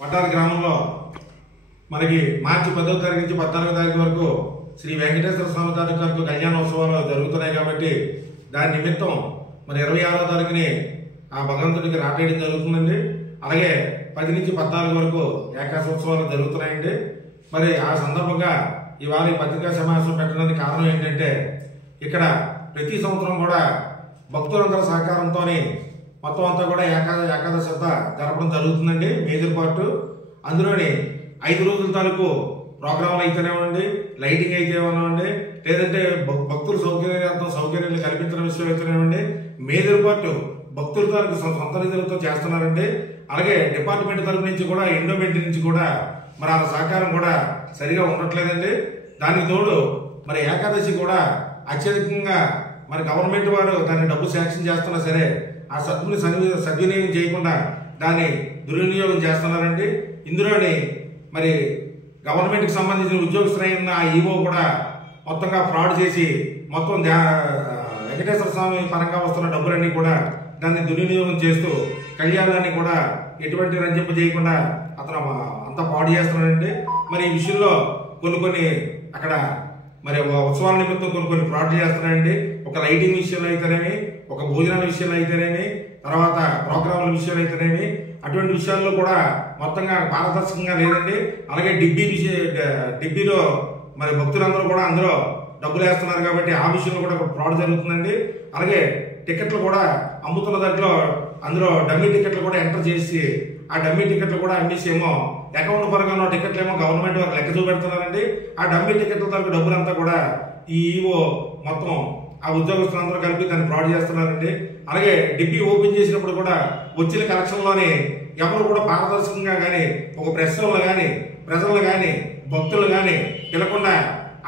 పట్టాల గ్రామంలో మనకి మార్చి 10వ తారీఖు నుంచి 14వ తారీఖు వరకు శ్రీ వెంకటేశ్వర స్వామి తాలూకు కళ్యాణోత్సవాలు జరుగుతున్నాయి కాబట్టి దాని నిమిత్తం మరి 26వ తారీఖుని ఆ భగవంతుడికి రాటేయడం జరుగుతుందండి. అలాగే 10 నుంచి 14 వరకు ఏకాశోత్సవాలు జరుగుతున్నాయండి. మరి ఆ సందర్భంగా ఇవాళ ఈ పత్రికా సమావేశం పెట్టడానికి కారణం ఏంటంటే ఇక్కడ ప్రతి సంవత్సరం కూడా భక్తులందరి సహకారంతో మొత్తం అంతా కూడా ఏకాదశి జరపడం జరుగుతుందండి. మేజర్ పార్ట్ అందులోని 5 రోజుల తాలూకు ప్రోగ్రాంలు అయితేనేవ్వండి, లైటింగ్ అయితేనేవ్వండి, లేదంటే భక్తుల సౌకర్యాలు కల్పించడం విషయం అయితేనేవ్వండి, మేజర్ పార్ట్ భక్తుల తాలూకు సొంత నిధులతో చేస్తున్నారండి. అలాగే డిపార్ట్మెంట్ తరఫు నుంచి కూడా ఎండోమెంట్ నుంచి కూడా మరి ఆ సహకారం కూడా సరిగా ఉండట్లేదండి. దానికి తోడు మరి ఏకాదశి కూడా అత్యధికంగా మరి గవర్నమెంట్ వారు దాన్ని డబ్బు శాంక్షన్ చేస్తున్నా సరే ఆ సద్వినియోగం చేయకుండా దాన్ని దుర్వినియోగం చేస్తున్నారండి. ఇందులోని మరి గవర్నమెంట్కి సంబంధించిన ఉద్యోగస్తులైన ఆ ఈవో కూడా మొత్తంగా ఫ్రాడ్ చేసి మొత్తం వెంకటేశ్వర స్వామి పరంగా వస్తున్న డబ్బులన్నీ కూడా దాన్ని దుర్వినియోగం చేస్తూ కళ్యాణాన్ని కూడా ఎటువంటి రంజింప చేయకుండా అతను అంతా పాడు చేస్తున్నాడండి. మరి ఈ విషయంలో కొన్ని అక్కడ మరి ఉత్సవాల నిమిత్తం కొన్ని ఫ్రాడ్ చేస్తున్నాయండి. ఒక లైటింగ్ విషయంలో అయితేనేమి, ఒక భోజనాల విషయంలో అయితేనేమి, తర్వాత ప్రోగ్రాంల విషయంలో అయితేనేమి, అటువంటి విషయాల్లో కూడా మొత్తంగా పారదర్శకంగా లేదండి. అలాగే డిబ్బీలో మరి భక్తులందరూ కూడా అందులో డబ్బులు వేస్తున్నారు కాబట్టి ఆ విషయంలో కూడా ఫ్రాడ్ జరుగుతుందండి. అలాగే టికెట్లు కూడా అమ్ముతున్న దాంట్లో అందులో డమ్మీ టికెట్లు కూడా ఎంటర్ చేసి ఆ డమ్మీ టికెట్లు కూడా అమ్మేసేమో అకౌంట్ పరంగా ఉన్న టికెట్లు ఏమో గవర్నమెంట్ వారు లెక్క చూపెడుతున్నారండి. ఆ డమ్మీ టికెట్ల తరపు డబ్బులంతా కూడా ఈ ఈవో మొత్తం ఆ ఉద్యోగస్తులందరూ కలిపి దాన్ని ఫ్రాడ్ చేస్తున్నారండి. అలాగే డిబ్బీ ఓపెన్ చేసినప్పుడు కూడా వచ్చిన కలెక్షన్లోని ఎవరు కూడా పారదర్శకంగా కానీ ఒక ప్రెస్లో కానీ ప్రజలు కానీ భక్తులు కానీ పిలకుండా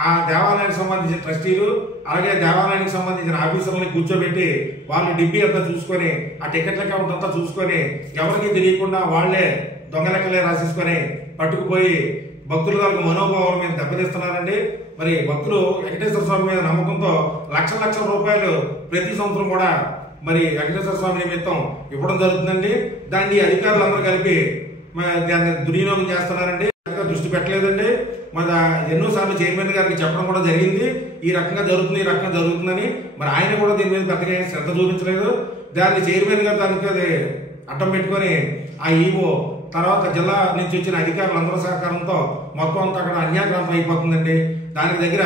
ఆ దేవాలయానికి సంబంధించిన ట్రస్టీలు అలాగే దేవాలయానికి సంబంధించిన ఆఫీసర్లని కూర్చోబెట్టి వాళ్ళు డిబ్బీ అంతా చూసుకొని ఆ టికెట్ల అకౌంట్ అంతా చూసుకొని ఎవరికి తెలియకుండా వాళ్లే దొంగ లెక్కలే రాసేసుకొని పట్టుకుపోయి భక్తుల తాలూకు మనోభావం మీద దెబ్బతీస్తున్నారండి. మరి భక్తులు వెంకటేశ్వర స్వామి మీద నమ్మకంతో లక్షల రూపాయలు ప్రతి సంవత్సరం కూడా మరి వెంకటేశ్వర స్వామి నిమిత్తం ఇవ్వడం జరుగుతుందండి. దాన్ని అధికారులందరూ కలిపి దాన్ని దుర్వినియోగం చేస్తున్నారండి. దృష్టి పెట్టలేదండి. మరి ఎన్నోసార్లు చైర్మన్ గారికి చెప్పడం కూడా జరిగింది, ఈ రకంగా జరుగుతుందని. మరి ఆయన కూడా దీని మీద పెద్దగా శ్రద్ధ చూపించలేదు. దాన్ని చైర్మన్ గారు దానికి అడ్డం పెట్టుకొని ఆ ఈవో తర్వాత జిల్లా నుంచి వచ్చిన అధికారులందరూ సహకారంతో మొత్తం అంతా అక్కడ అన్యాక్రాంతం అయిపోతుందండి. దానికి దగ్గర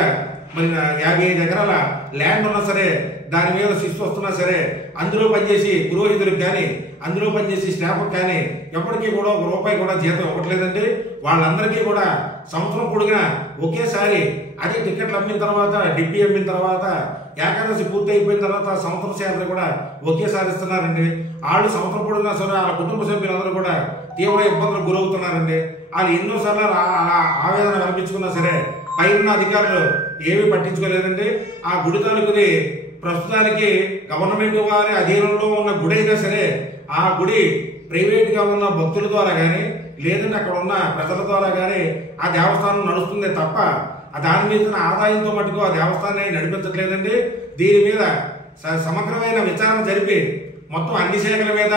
మరి 55 ఎకరాల ల్యాండ్ ఉన్నా సరే దాని మీద శిస్తు వస్తున్నా సరే అందులో పనిచేసి పురోహితులకు కానీ అందులో పనిచేసి స్టాఫ్కి కానీ ఎప్పటికీ కూడా ఒక రూపాయి కూడా జీతం ఇవ్వట్లేదండి. వాళ్ళందరికీ కూడా సంవత్సరం పొడిగిన ఒకేసారి అదే టికెట్లు అమ్మిన తర్వాత డిబ్బీ అమ్మిన తర్వాత ఏకాదశి పూర్తి అయిపోయిన తర్వాత సంవత్సరం శాతం కూడా ఒకేసారి ఇస్తున్నారండి. వాళ్ళు సంవత్సరం పొడిగినా సరే వాళ్ళ కుటుంబ సభ్యులందరూ కూడా తీవ్ర ఇబ్బందులకు గురవుతున్నారండి. వాళ్ళు ఎన్నోసార్లు అలా ఆవేదన కల్పించుకున్నా సరే పైన అధికారులు ఏమీ పట్టించుకోలేదండి. ఆ గుడి తాలూకుది ప్రస్తుతానికి గవర్నమెంట్ వారి అధీనంలో ఉన్న గుడి అయినా సరే ఆ గుడి ప్రైవేట్ గా ఉన్న భక్తుల ద్వారా కానీ లేదంటే అక్కడ ఉన్న ప్రజల ద్వారా కానీ ఆ దేవస్థానం నడుస్తుందే తప్ప దాని మీద ఆదాయంతో మటుకు ఆ దేవస్థానాన్ని నడిపించట్లేదండి. దీని మీద సమగ్రమైన విచారణ జరిపి మొత్తం అన్ని శాఖల మీద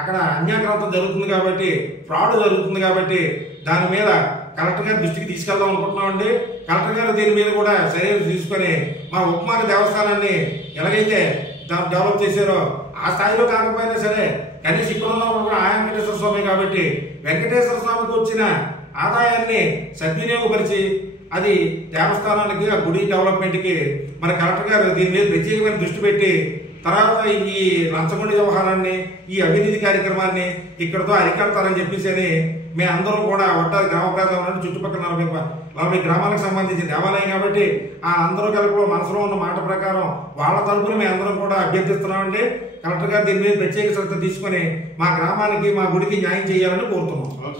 అక్కడ అన్యాక్రాంతం జరుగుతుంది కాబట్టి ఫ్రాడ్ జరుగుతుంది కాబట్టి దాని మీద కలెక్టర్ గారి దృష్టికి తీసుకెళ్దాం అనుకుంటున్నామండి. కలెక్టర్ గారు దీని మీద కూడా చర్యలు తీసుకొని మా ఉపమాన దేవస్థానాన్ని ఎలాగైతే డెవలప్ చేశారో ఆ స్థాయిలో కాకపోయినా సరే కనీసం ఇక్కడ ఉన్నప్పుడు కూడా ఆయా వెంకటేశ్వర స్వామి కాబట్టి వెంకటేశ్వర స్వామికి వచ్చిన ఆదాయాన్ని సద్వినియోగపరిచి అది దేవస్థానానికి ఆ గుడి డెవలప్మెంట్కి మన కలెక్టర్ గారు దీని మీద ప్రత్యేకమైన దృష్టి పెట్టి తర్వాత ఈ లంచగొండి వ్యవహారాన్ని ఈ అవినీతి కార్యక్రమాన్ని ఇక్కడతో అరికడతారని చెప్పేసి మేమందరం కూడా వడ్డాది గ్రామ ప్రాంతంలో చుట్టుపక్కల 40 గ్రామాలకు సంబంధించిన దేవాలయం కాబట్టి ఆ అందరూ కలిపి మనసులో ఉన్న మాట ప్రకారం వాళ్ళ తరపున మేమందరం కూడా అభ్యర్థిస్తున్నామండి. కలెక్టర్ గారు దీని మీద ప్రత్యేక శ్రద్ధ తీసుకొని మా గ్రామానికి మా గుడికి న్యాయం చేయాలని కోరుతున్నాం.